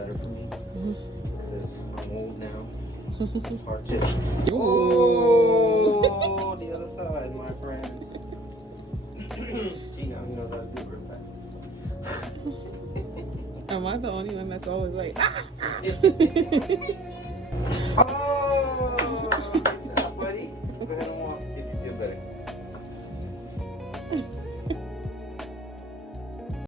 better for me because I'm old now. It's hard to. Ooh. Oh, the other side, my friend. See, now he knows how to do it real fast. Am I the only one that's always like, ah?